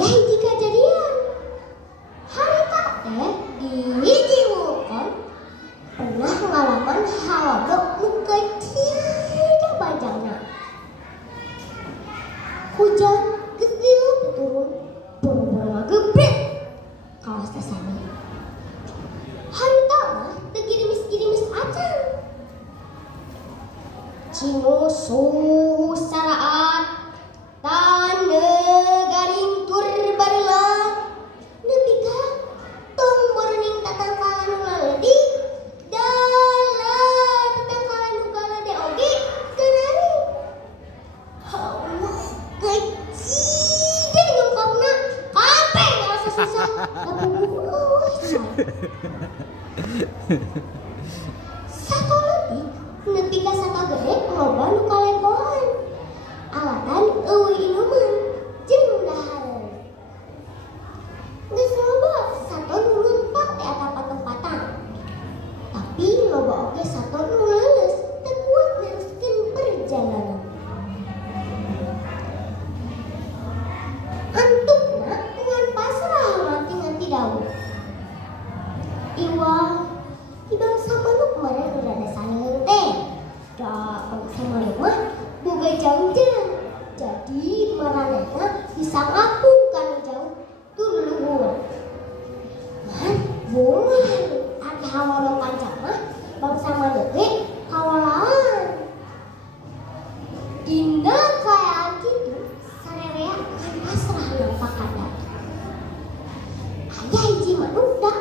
hiji kejadian. Harita teh di hiji wulkon pernah ngalaman halodok nu kecil da bajangna. Hujan kecil turun, boro-boro ngagebret kawas tasani. Harita mah teu girimis-girimis acan. Cino susaraat tanda garing tur barelang nepi ka tong morning tatangkalan nu laledi dalam tatangkalan nu galede oge kenari. Allah kecil dan nyungkapna kape ngerasa susah satu leutik nepi ka sata gede loba nu kalepoan alatan eueuh inuman jeung dahareun. Geus loba sato nu luntak di atapa tempatan. Tapi loba oge sato nu leuleus teu kuat neruskeun perjalanan. Antukna ngan pasrah mati nganti daun. Iwal di bangsa manuk meureun nu rada saneung teh. Da bangsa manuk mah boga jauh-jauh. Jadi maranehna bisa ngapung kana jauh tur luhur. Man boleh ati hawala pancak mah bangsa manuk ge hawalaan. Dina kaayaan kitu sarerea kan pasrah nampak kadang. Aya hiji manuk da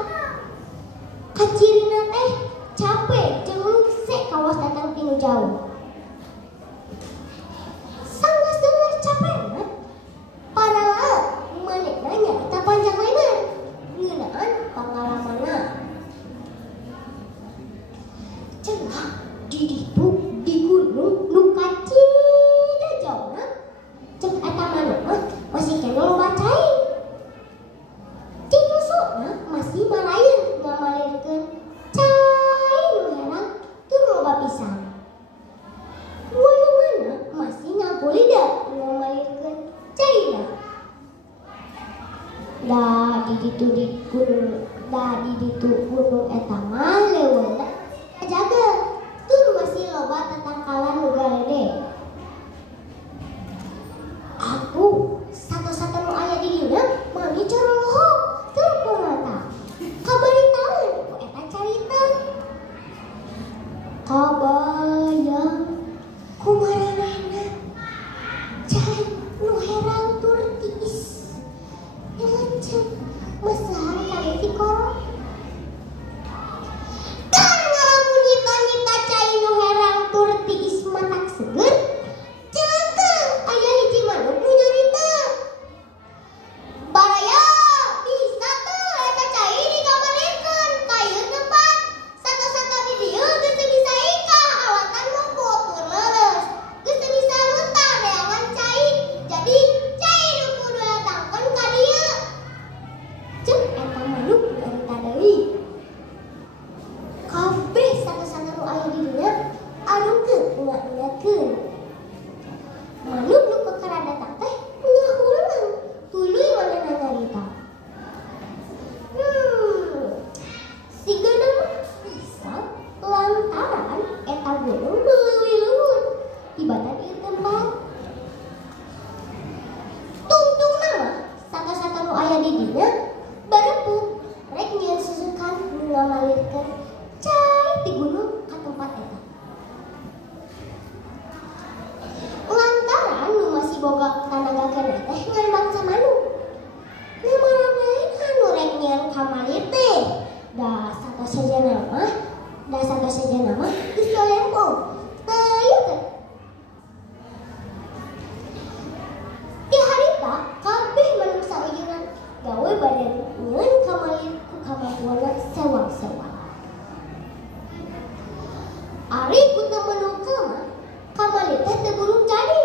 kacirina teh capek jeung lungse kawas datang tinu jauh. Sanggeus denger capekna padahal manehna nyarita panjang lebar ngeunaan pangalamanna. Cenah di ditu di gunung nu kacida jauhna cek eta manuk mah masih kena loba cai. Cing nusukna masih malayan ngamalirkeun cai nu herang tur loba pisan. Walumanna masih ngagulida ngamalirkeun caina. Da di ditu gunung eta mah leuweungna kajaga tur masih loba tatangkalan nu galede. Aku satu-satu nu aya di dieu manggi corolohok tur kumata. Kabaritaeun ku eta carita. Kabayang kumaranehna cai nu herang tur tiis ngelecet mesahar kali ti korong. Kan ngalamun nyita-nyita cai nu herang tur tiis matak seger ceungkeung aya hiji manuk nu nyarita. Baraya bisa tuh eta cai dikamarikeun ka ieu tempat satu-satu di dieu geus teu bisa ika alatan luput tur leuleus geus teu bisa luntar neangan cai jadi cai nu kudu datangkeun ka dieu. Ceuk eta manuk nyarita deui. Kabeh satu-satu nu aya di dieu adukeun ngak-ngakkeun. Manuk nu kekara datang teh ngahulang tuluy manehna nyarita. Sigana mah bisa lantaran eta gunung leuwih luhur tibatan ieu tempat. Tungtungna mah satu-satu nu aya di dieu barepuk rek nyieun susukan nu ngamalirkeun cai ti gunung ka tempat eta. Lantaran nu masih boga tanaga keneh teh ngan bangsa manuk. Namaranehna nu rek nyieun kamalir teh da satu saja nama geus lempong teu teh. Ti harita kabeh manuk sauyeunan gawe bade nyieun kamalir ku kamapuana sewang-sewang. Ari ku teu menungka mah kamalir teh teu burung jadi.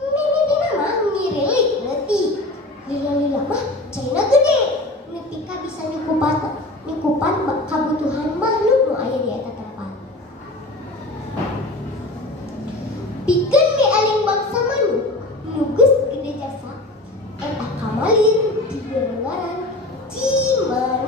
Mimitina mah ngirilik leutik. Lila-lila mah caina gede nepi ka bisa nyukupan kabutuhan makhluk nu aya di eta tempat. Pikeun we aling bangsa manuk nu geus gede jasa eta kamalir hadir di Lembaran Cimahi.